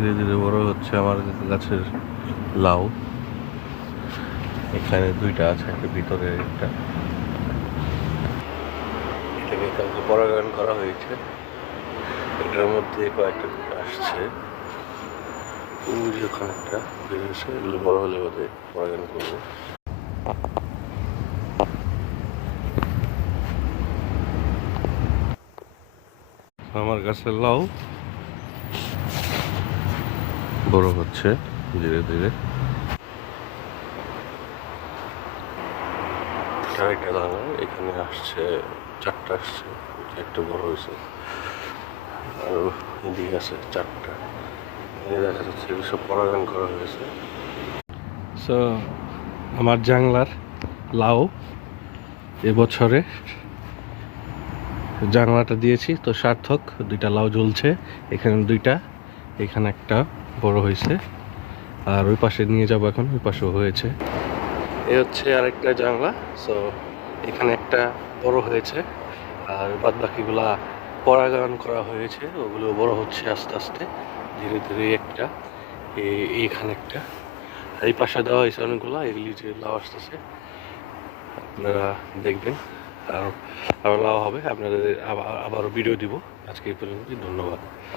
ধীরে ধীরে বড় হচ্ছে আমার গাছের লাউ। এখানে দুইটা আছে, একটা ভিতরে একটা, এটাকে কালকে পরাগায়ন করা হয়েছে। এটার মধ্যে কয়েকটা আসছে, ওখানে একটা বেরিয়েছে, এগুলো বড় হলে বোধহয় পরাগায়ন করবো। আমার গাছের লাউ বড় হচ্ছে ধীরে ধীরে। আরেকটা দানা এখানে আসছে, চারটা আসছে, একটা বড় হয়েছে, আর এদিকে আছে চারটা। দেখা যাচ্ছে এগুলো সব পরাগায়ন করা হয়েছে। সো আমার জাংলার লাউ এবছরে জাংলাটা দিয়েছি তো সার্থক। দুইটা লাউ জ্বলছে, এখানে দুইটা, এখানে একটা বড় হয়েছে, আর ওই পাশে নিয়ে যাবো এখন, ওই পাশেও হয়েছে। এই হচ্ছে আরেকটা জাংলা। সো এখানে একটা বড় হয়েছে, আর বাদ বাকিগুলা পরাগায়ন করা হয়েছে, ওগুলো বড় হচ্ছে আস্তে আস্তে ধীরে ধীরে। একটা এইখানে একটা, আর এই পাশে দেওয়া হয়েছে অনেকগুলা, এগুলি যে লাউ আসতেছে আপনারা দেখবেন, আরও লাউ হবে। আপনাদের আবারও ভিডিও দিব। আজকে এই পর্যন্ত, ধন্যবাদ।